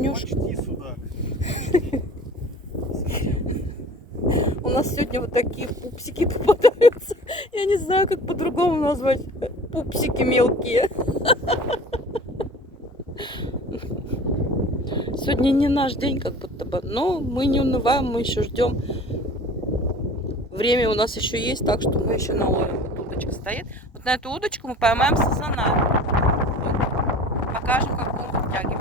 окунюшки. Почти судак. У нас сегодня вот такие пупсики попадаются. Я не знаю, как по-другому назвать. Пупсики мелкие. Сегодня не наш день, как будто бы. Но мы не унываем, мы еще ждем. Время у нас еще есть, так что мы еще наловим. Вот удочка стоит. Вот на эту удочку мы поймаем сазана. Вот. Покажем, как будем вытягивать.